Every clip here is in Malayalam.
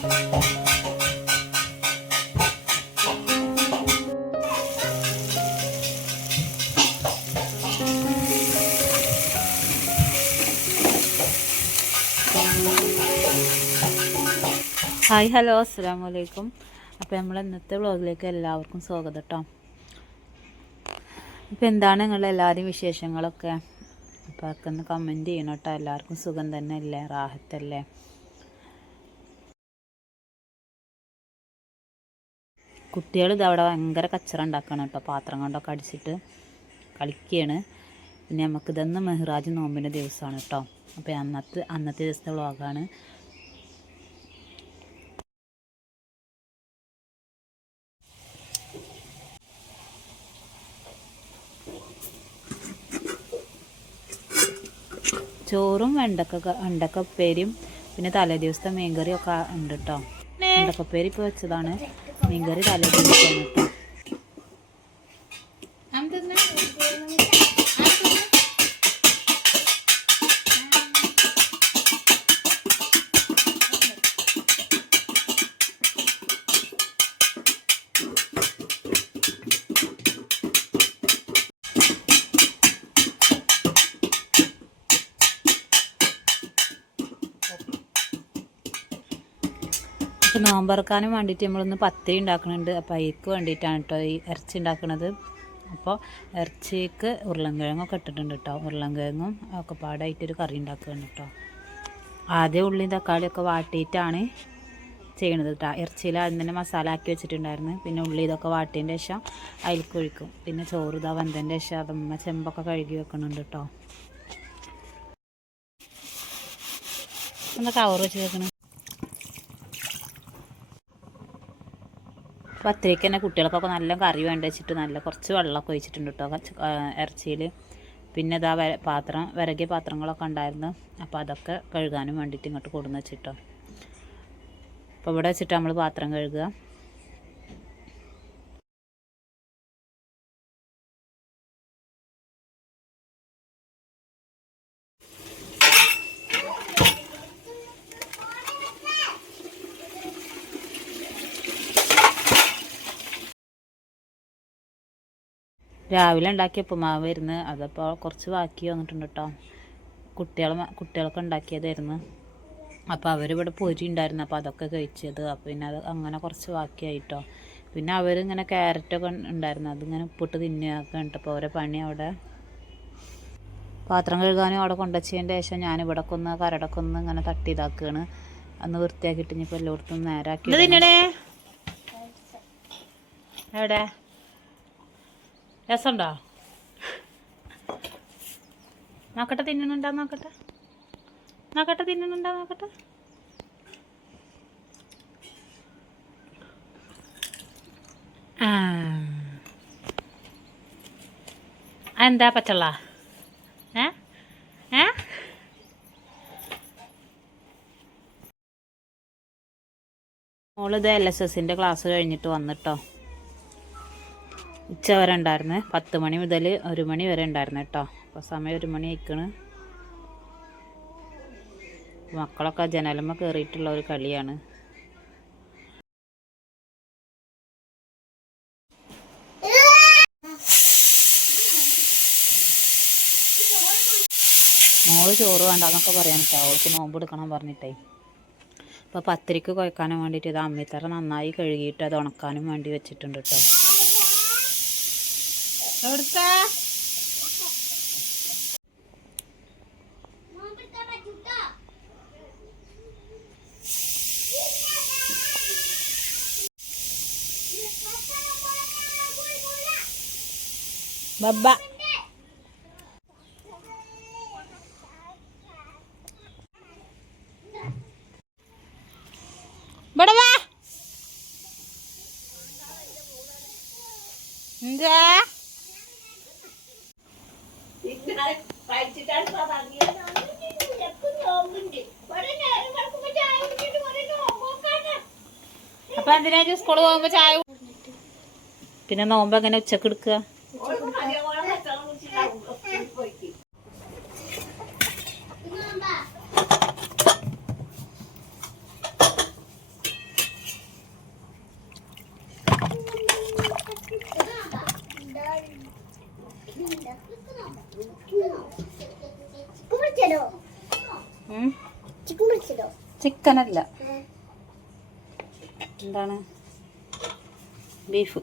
ഹായ് ഹലോ അസ്സലാമു അലൈക്കും. അപ്പോൾ നമ്മൾ ഇന്നത്തെ വ്ളോഗിലേക്ക് എല്ലാവർക്കും സ്വാഗതം കേട്ടോ. ഇപ്പോൾ എന്താണ് നിങ്ങളെല്ലാവരും വിശേഷങ്ങളൊക്കെ? അപ്പോൾ ഒക്കെ ഒന്ന് കമൻറ്റ് ചെയ്യണം കേട്ടോ. എല്ലാവർക്കും സുഖം തന്നെ അല്ലേ, റാഹത്തല്ലേ? കുട്ടികൾ ഇതവിടെ ഭയങ്കര കച്ചറ ഉണ്ടാക്കണം കേട്ടോ, പാത്രം കൊണ്ടൊക്കെ അടിച്ചിട്ട് കളിക്കുകയാണ്. പിന്നെ നമുക്കിതൊന്ന് മെഹ്റാജ് നോമ്പിൻ്റെ ദിവസമാണ് കേട്ടോ. അപ്പോൾ അന്നത്തെ ദിവസത്തെ വ്ളോഗാണ്. ചോറും വെണ്ടക്ക ഉപ്പേരിയും പിന്നെ തലേ ദിവസത്തെ മീൻകറിയൊക്കെ ഉണ്ട് കേട്ടോ. വെണ്ടക്കപ്പേരി ഇപ്പോൾ വെച്ചതാണ്, മീൻകറി തലേ ദിവസമാണ് കേട്ടോ. അപ്പോൾ നോമ്പറക്കാനും വേണ്ടിയിട്ട് നമ്മളൊന്ന് പത്തിരി ഉണ്ടാക്കുന്നുണ്ട്. അപ്പോൾ അതിക്ക് വേണ്ടിയിട്ടാണ് കേട്ടോ ഈ ഇറച്ചി ഉണ്ടാക്കുന്നത്. അപ്പോൾ ഇറച്ചിക്ക് ഉരുളൻകിഴങ്ങൊക്കെ ഇട്ടിട്ടുണ്ട് കേട്ടോ. ഉരുളൻകിഴങ്ങും ഒക്കെ പാടായിട്ടൊരു കറി ഉണ്ടാക്കുകയാണ് കേട്ടോ. ആദ്യം ഉള്ളിയും തക്കാളിയൊക്കെ വാട്ടിയിട്ടാണ് ചെയ്യണത് കേട്ടോ. ഇറച്ചിയിൽ ആദ്യം തന്നെ മസാല ആക്കി വെച്ചിട്ടുണ്ടായിരുന്നു. പിന്നെ ഉള്ളി ഇതൊക്കെ വാട്ടിയതിൻ്റെ ശേഷം അതിലേക്ക് ഒഴിക്കും. പിന്നെ ചോറ് ഇതാ വെന്തതിൻ്റെ ശേഷം അതമ്മ ചെമ്പൊക്കെ കഴുകി വെക്കുന്നുണ്ട് കേട്ടോ. എന്താ കവർ വെച്ച് വെക്കണം. പത്തിരിക്ക് തന്നെ കുട്ടികൾക്കൊക്കെ നല്ല കറി വേണ്ട വെച്ചിട്ട് നല്ല കുറച്ച് വെള്ളമൊക്കെ ഒഴിച്ചിട്ടുണ്ട് കേട്ടോ ഇറച്ചിയിൽ. പിന്നെ ഇതാ വിറകിയ പാത്രങ്ങളൊക്കെ ഉണ്ടായിരുന്നു. അപ്പോൾ അതൊക്കെ കഴുകാനും വേണ്ടിയിട്ട് ഇങ്ങോട്ട് കൊടുന്ന് വെച്ചിട്ടോ. അപ്പോൾ ഇവിടെ വെച്ചിട്ട് നമ്മൾ പാത്രം കഴുകുക. രാവിലെ ഉണ്ടാക്കിയ ഉപ്പുമാവായിരുന്നു, അതപ്പോൾ കുറച്ച് ബാക്കി വന്നിട്ടുണ്ട് കേട്ടോ. കുട്ടികളൊക്കെ ഉണ്ടാക്കിയതായിരുന്നു. അപ്പോൾ അവരിവിടെ പൊരി ഉണ്ടായിരുന്നു, അപ്പോൾ അതൊക്കെ കഴിച്ചത്. അപ്പോൾ പിന്നെ അത് അങ്ങനെ കുറച്ച് ബാക്കിയായിട്ടോ. പിന്നെ അവരിങ്ങനെ ക്യാരറ്റൊക്കെ ഉണ്ടായിരുന്നു, അതിങ്ങനെ ഉപ്പിട്ട് തിന്നുകയൊക്കെ ഉണ്ട്. അപ്പോൾ ഓരോ പണി അവിടെ പാത്രം കഴുകാനും അവിടെ കൊണ്ടുവച്ചതിൻ്റെ ശേഷം ഞാനിവിടെ ഒന്ന് കരടൊക്കെ ഒന്ന് ഇങ്ങനെ തട്ടി ഇതാക്കുകയാണ്. അന്ന് വൃത്തിയാക്കിയിട്ട് ഇനിയിപ്പോൾ എല്ലായിടത്തും നേരാക്കി. എവിടെ രസമുണ്ടോ? നോക്കട്ടെ, തിന്നുന്നുണ്ടോ നോക്കട്ടെ. തിന്നുന്നുണ്ടോ നോക്കട്ടെ. എന്താ പറ്റുള്ള മോളിത് LSSൻ്റെ ക്ലാസ് കഴിഞ്ഞിട്ട് വന്നിട്ടോ. ഉച്ച വരെ ഉണ്ടായിരുന്നു, 10 മണി മുതൽ 1 മണി വരെ ഉണ്ടായിരുന്നു കേട്ടോ. അപ്പോൾ സമയം 1 മണി ആയിക്കണ്. മക്കളൊക്കെ ജനലുമ്മ കയറിയിട്ടുള്ള ഒരു കളിയാണ്. മോള് ചോറ് വേണ്ടെന്നൊക്കെ പറയാൻ കേട്ടോ, അവൾക്ക് നോമ്പ് എടുക്കണം പറഞ്ഞിട്ടേ. അപ്പോൾ പത്തിരിക്ക് കുഴക്കാനും വേണ്ടിയിട്ട് ഇത് അമ്മിത്തറ നന്നായി കഴുകിയിട്ട് അത് ഉണക്കാനും വേണ്ടി വെച്ചിട്ടുണ്ട് കേട്ടോ. എവിടുത്തെ ബബ്ബ ഇവിടെ വാ. എന്താ അപ്പൊ എന്തിനാ സ്കൂള് പോകുമ്പോ ചായ? പിന്നെ നോമ്പ് എങ്ങനെ ഉച്ചക്ക് എടുക്കുക? ചിക്കനല്ല, എന്താണ്, ബീഫ്.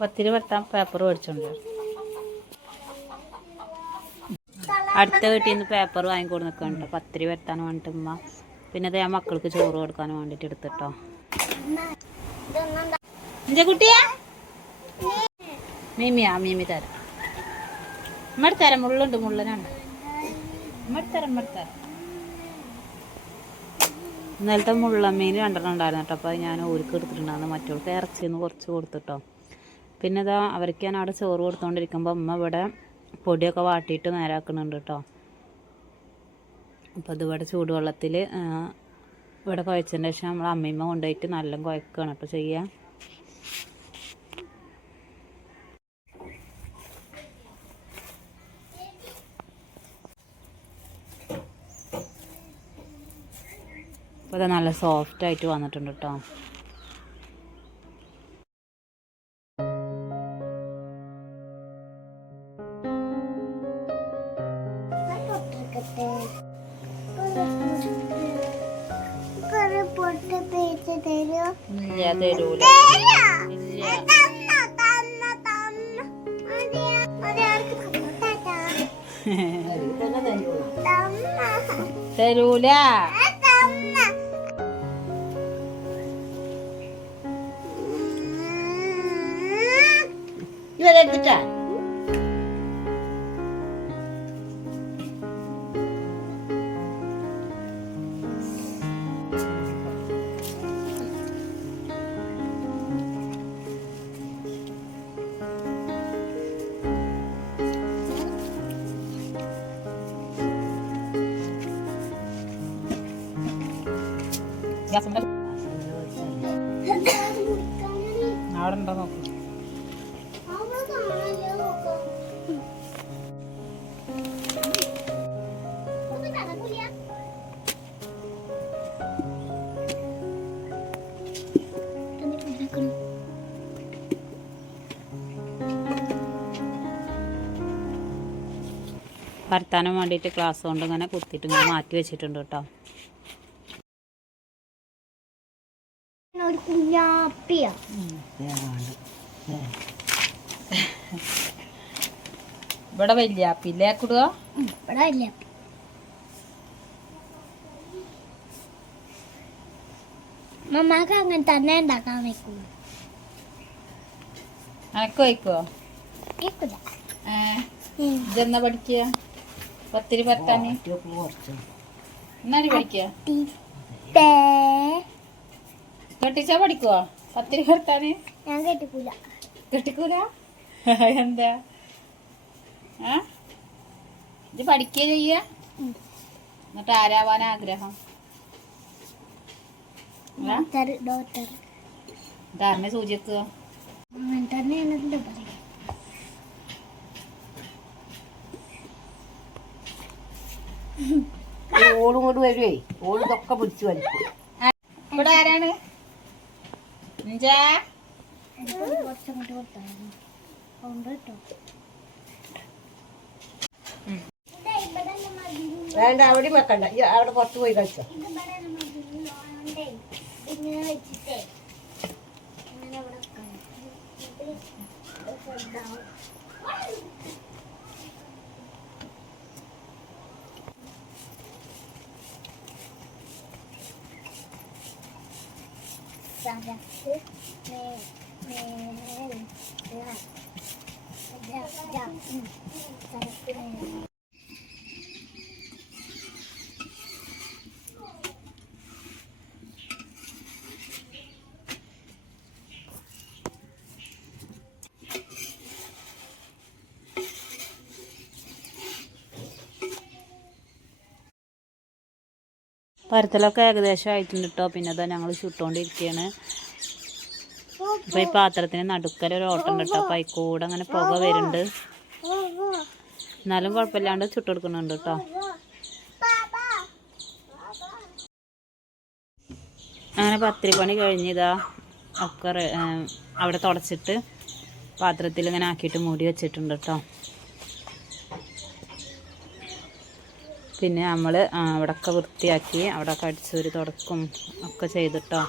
പത്തിരി പരത്താൻ പേപ്പർ മേടിച്ചോണ്ട് അടുത്ത വീട്ടിൽ നിന്ന് പേപ്പർ വാങ്ങിക്കൊണ്ട് നിൽക്കണ്ട പത്തിരി പരത്താൻ വേണ്ടിട്ട് ഉമ്മ. പിന്നെ അത് ഞാൻ മക്കൾക്ക് ചോറ് കൊടുക്കാൻ വേണ്ടിട്ട് എടുത്തിട്ടോ. എന്റെ കുട്ടിയാ മീമി തരാം. മടുത്തരാം, മുള്ളുണ്ട്, മുള്ളനാണ്. മടുത്തരാം. ഇന്നലത്തെ മുള്ളമ്മീൻ 2 ഉണ്ടായിരുന്നു കേട്ടോ. അപ്പോൾ ഞാൻ ഊർക്ക് എടുത്തിട്ടുണ്ടായിരുന്നു. മറ്റവൾക്ക് ഇറച്ചിന്ന് കുറച്ച് കൊടുത്തിട്ടോ. പിന്നെ ഇതാ അവർക്ക് ഞാൻ അവിടെ ചോറ് കൊടുത്തുകൊണ്ടിരിക്കുമ്പോൾ അമ്മ ഇവിടെ പൊടിയൊക്കെ വാട്ടിയിട്ട് നേരാക്കുന്നുണ്ട് കേട്ടോ. അപ്പോൾ ഇതിവിടെ ചൂടുവെള്ളത്തിൽ ഇവിടെ കുഴച്ചതിന് ശേഷം നമ്മൾ അമ്മയമ്മ കൊണ്ടുപോയിട്ട് നല്ല കുഴക്കുകയാണ് കേട്ടോ ചെയ്യുക. അപ്പോൾ ഇത് നല്ല സോഫ്റ്റായിട്ട് വന്നിട്ടുണ്ട് കേട്ടോ. തരൂല. ഇവരെടുത്തിട്ടാ അവിടെ ഉണ്ടോ നോക്കൂ. പരത്താനും വേണ്ടിയിട്ട് ഗ്ലാസ് കൊണ്ട് ഇങ്ങനെ കുത്തിയിട്ട് ഇങ്ങനെ മാറ്റി വെച്ചിട്ടുണ്ട് കേട്ടോ. ഇവിടെ വലിയ ആപ്പില്ലേ കൊടുക്കുക. മമ്മക്ക് അങ്ങനെ തന്നെ ഉണ്ടാക്കാൻ വെക്കും. അനക്ക് വയ്ക്കുവോ? ഇതെന്നാ പഠിക്കുക പത്തിരി പരത്താന്? എന്നാലും പഠിക്കുക കെട്ടിച്ചാ പഠിക്കുവോ പത്തിരി പരത്താന്? ഞാൻ കെട്ടിക്കൂല. കെട്ടിക്കൂല? എന്താ ഇത് പഠിക്കുക ചെയ്യ? എന്നിട്ട് ആരാവാൻ ആഗ്രഹം? ധാരണ സൂചി വെക്കുക. അങ്ങനെ തന്നെയാണ് പറയാ. ഓളും കൊണ്ട് വരുവേ, ഓള് ഇതൊക്കെ പിടിച്ചു വലിക്കും. ഇവിടെ ആരാണ്? കുറച്ചങ്ങോട്ട് കൊടുത്തായിരുന്നു കേട്ടോ. വേണ്ട, അവിടെ വെക്കണ്ട, അവിടെ പുറത്ത് പോയി കളിച്ചോ. പരത്തലൊക്കെ ഏകദേശം ആയിട്ടുണ്ട് കേട്ടോ. പിന്നെ അതാ ഞങ്ങൾ ചുട്ടുകൊണ്ടിരിക്കുകയാണ്. അപ്പോൾ ഈ പാത്രത്തിന് നടുക്കലൊരു ഓട്ടം ഉണ്ട് കേട്ടോ. അപ്പോൾ അതിൽ കൂടെ അങ്ങനെ പുക വരുന്നുണ്ട്. എന്നാലും കുഴപ്പമില്ലാണ്ട് ചുട്ടെടുക്കുന്നുണ്ട് കേട്ടോ. അങ്ങനെ പത്തിരി പണി കഴിഞ്ഞതാ ഒക്കെ അവിടെ തുടച്ചിട്ട് പാത്രത്തിൽ ഇങ്ങനെ ആക്കിയിട്ട് മൂടി വെച്ചിട്ടുണ്ട് കേട്ടോ. പിന്നെ നമ്മൾ അവിടെയൊക്കെ വൃത്തിയാക്കി അവിടെയൊക്കെ അടിച്ചൊരു തുടക്കും ഒക്കെ ചെയ്തിട്ടോ.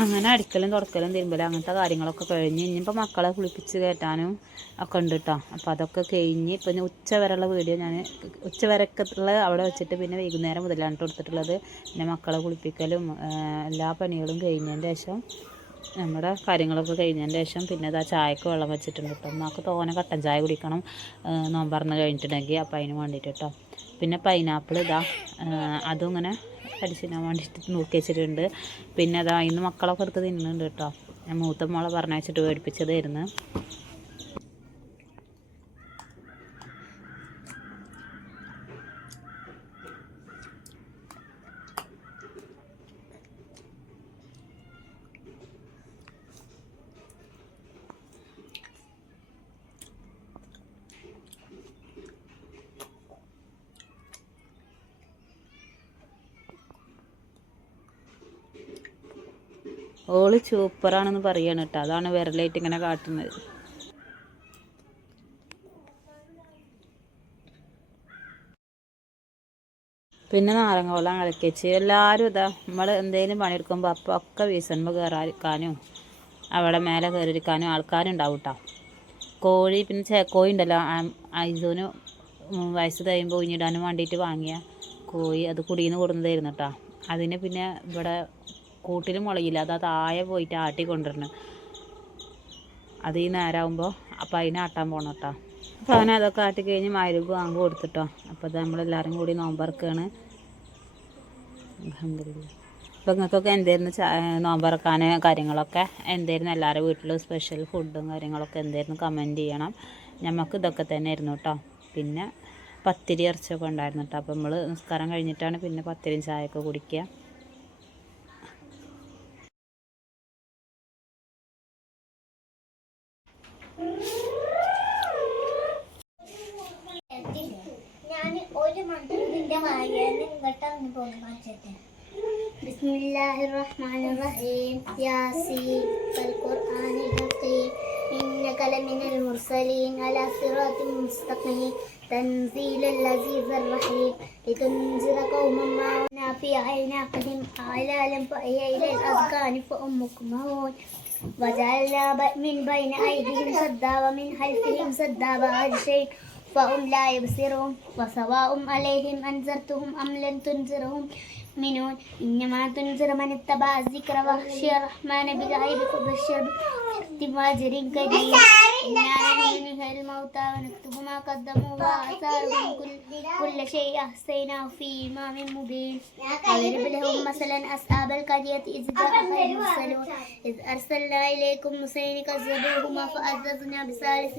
അങ്ങനെ അടിക്കലും തുടക്കലും തിരുമ്പലും അങ്ങനത്തെ കാര്യങ്ങളൊക്കെ കഴിഞ്ഞ് ഇനിയിപ്പോൾ മക്കളെ കുളിപ്പിച്ച് കയറ്റാനും ഒക്കെ ഉണ്ട് കേട്ടോ. അപ്പോൾ അതൊക്കെ കഴിഞ്ഞ് ഇപ്പം ഇനി ഉച്ച വരെയുള്ള വീഡിയോ ഞാൻ ഉച്ച വരെയൊക്കെ ഉള്ള അവിടെ വെച്ചിട്ട് പിന്നെ വൈകുന്നേരം മുതലാണ് കൊടുത്തിട്ടുള്ളത്. പിന്നെ മക്കളെ കുളിപ്പിക്കലും എല്ലാ പണികളും കഴിഞ്ഞതിൻ്റെ ശേഷം നമ്മുടെ കാര്യങ്ങളൊക്കെ കഴിഞ്ഞതിൻ്റെ ശേഷം പിന്നെ ഇതാ ചായക്ക് വെള്ളം വെച്ചിട്ടുണ്ട് കേട്ടോ. നമുക്ക് തോനെ കട്ടൻ ചായ കുടിക്കണം നോമ്പറന്ന് കഴിഞ്ഞിട്ടുണ്ടെങ്കിൽ, അപ്പോൾ അതിന് വേണ്ടിയിട്ട് കേട്ടോ. പിന്നെ പൈനാപ്പിൾ ഇതാ അതും ഇങ്ങനെ അടിച്ചിടാൻ വേണ്ടിയിട്ട് നോക്കി വെച്ചിട്ടുണ്ട്. പിന്നെ അതാ ഇന്ന് മക്കളൊക്കെ എടുത്ത് തിന്നുന്നുണ്ട് കേട്ടോ. ഞാൻ മൂത്ത മോളെ പറഞ്ഞയച്ചിട്ട് മേടിപ്പിച്ചതായിരുന്നു. ഓള് സൂപ്പറാണെന്ന് പറയാണ് കേട്ടോ. അതാണ് വിരലായിട്ട് ഇങ്ങനെ കാട്ടുന്നത്. പിന്നെ നാരങ്ങ വെള്ളം കലക്കി വെച്ച് എല്ലാവരും ഇതാ നമ്മൾ എന്തെങ്കിലും പണിയെടുക്കുമ്പോൾ അപ്പോൾ ഒക്കെ വീസന്മ കയറാതിരിക്കാനും അവിടെ മേലെ കയറിയിരിക്കാനും ആൾക്കാരുണ്ടാവും കേട്ടോ. കോഴി പിന്നെ ചേക്കോഴി ഉണ്ടല്ലോ, ഐസൂന് വയസ്സ് കഴിയുമ്പോൾ കുഞ്ഞിടാനും വേണ്ടിയിട്ട് വാങ്ങിയ കോഴി, അത് കുടിയിൽ നിന്ന് കൊടുന്നതായിരുന്നു കേട്ടോ. അതിന് പിന്നെ ഇവിടെ കൂട്ടിൽ മുളയില്ല, അത് താഴെ പോയിട്ട് ആട്ടി കൊണ്ടുവരണം. അത് ഈ നേരമാകുമ്പോൾ അപ്പോൾ അതിനെ ആട്ടാൻ പോകണം കേട്ടോ. അപ്പോൾ അവനെ അതൊക്കെ ആട്ടി കഴിഞ്ഞ് മഗ്‌രിബ് ബാങ്ക് കൊടുത്തിട്ടോ. അപ്പോൾ അത് നമ്മളെല്ലാവരും കൂടി നോമ്പറക്കാണ്. അൽഹംദുലില്ലാഹ്. അപ്പോൾ നിങ്ങൾക്കൊക്കെ എന്തായിരുന്നു നോമ്പറക്കാൻ കാര്യങ്ങളൊക്കെ എന്തായിരുന്നു, എല്ലാവരുടെ വീട്ടിലും സ്പെഷ്യൽ ഫുഡും കാര്യങ്ങളൊക്കെ എന്തായിരുന്നു കമൻറ്റ് ചെയ്യണം. നമുക്ക് ഇതൊക്കെ തന്നെ ആയിരുന്നു കേട്ടോ. പിന്നെ പത്തിരി ഇറച്ചിയൊക്കെ ഉണ്ടായിരുന്നു കേട്ടോ. അപ്പോൾ നമ്മൾ നിസ്കാരം കഴിഞ്ഞിട്ടാണ് പിന്നെ പത്തിരിയും ചായയൊക്കെ കുടിക്കുക. ഞാൻ ഒരു മന്ത്രത്തിന്റെ വായന ഇങ്ങോട്ടാണ് പോകുന്നത്. ബിസ്മില്ലാഹിർ റഹ്മാനിർ റഹീം. യാസീൻ വൽ ഖുർആനിൽ ഹകീം ഇന്നക ലമിനൽ മുർസലീൻ അലാ സിറാത്തിൻ മുസ്തഖീം തൻസീലൽ അസീസിർ റഹീം ലിതുൻസിറ ഖൗമൻ മാ നാഫി അയ്നാഖിഹിം ആലാലം ഫഅയിലൽ അസ്കാനി ഫഉമ്മുക്കും ഹൂൻ وجعلنا من بين أيديهم سدا ومن خلفهم سدا وغشيا فهم لا يبصرون وسواء عليهم أنذرتهم أم لم تنذرهم منون إنما تنذر من اتبع الذكر وخشي الرحمن بالغيب فبشر بأجر كريم إنا نحيي الموتى ونكتب ما قدموا وآثارهم كل شيء أحصيناه في إمام مبين واضرب لهم مثلا أصحاب القرية إذ جاءها المرسلون إذ أرسلنا إليكم اثنين كذبوهما فعززنا بثالث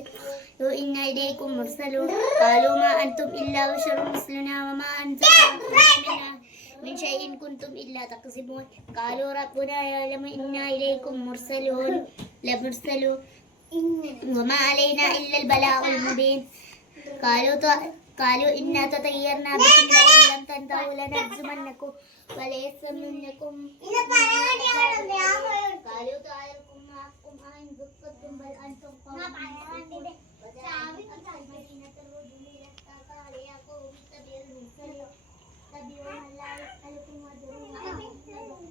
وإنا إليكم مرسلون قالوا ما أنتم إلا بشر مثلنا وما أنزل علينا من شيء كنتم إلا تكذبون قالوا ربنا يعلم إنا إليكم مرسلون وما علينا إلا البلاغ المبين قالوا إنا تطيرنا بكم لئن لم تنتهوا لنرجمنكم وليسمنكم قالوا طائركم معكم أئن ذكرتم بل أنتم قوم مسرفون وجاءوا المدينة الرجل قال يا قوم اتبعوا المرسلين اتبعوا من لا يسألكم أجرا وهم مهتدون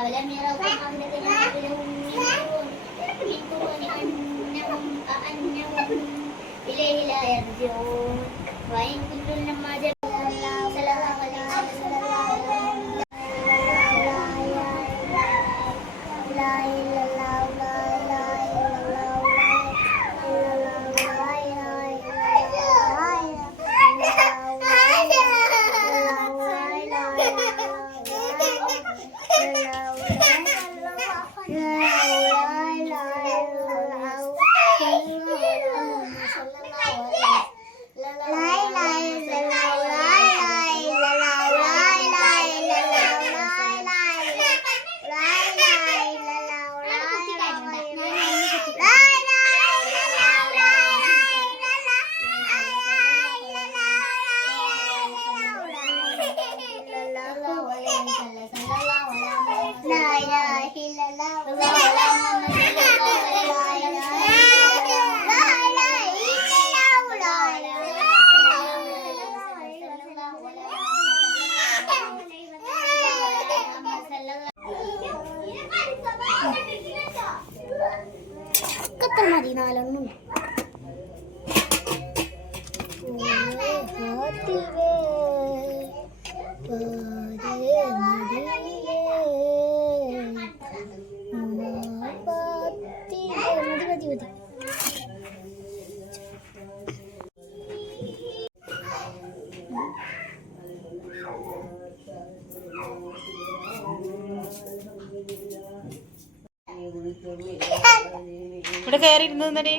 أولم يروا كم أهلكنا قبلهم من قرون أنهم إليه لا يرجعون وإن كل لما جميع صلى الله عليه وسلم لا إله إلا الله لا إله إلا الله മതി നാലെണ്ണം മതി ഇവിടെ കയറി ഇരുന്നടി.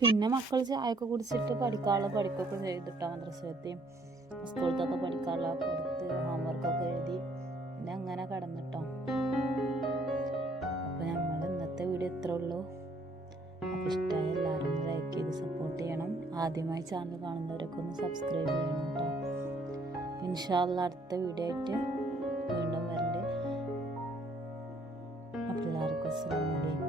പിന്നെ മക്കൾ ചായയൊക്കെ കുടിച്ചിട്ട് പഠിക്കുകയൊക്കെ ചെയ്തിട്ടാ മദ്രസത്തെയും സ്കൂളത്തൊക്കെ പഠിക്കാനുള്ളതൊക്കെ എടുത്ത് ഹോംവർക്കൊക്കെ എഴുതി പിന്നെ അങ്ങനെ കിടന്നിട്ടോ. അപ്പോൾ നമ്മൾ ഇന്നത്തെ വീഡിയോ ഇത്രേ ഉള്ളൂ. അപ്പോൾ ഇഷ്ടമായി എല്ലാവരും ലൈക്ക് ചെയ്ത് സപ്പോർട്ട് ചെയ്യണം. ആദ്യമായി ചാനൽ കാണുന്നവരൊക്കെ ഒന്ന് സബ്സ്ക്രൈബ് ചെയ്യണം കേട്ടോ. ഇൻഷാ അല്ലാഹ് അടുത്ത വീഡിയോ ആയിട്ട് വീണ്ടും വരണ്ട്. അപ്പോൾ എല്ലാവർക്കും അസ്സലാമു അലൈക്കും.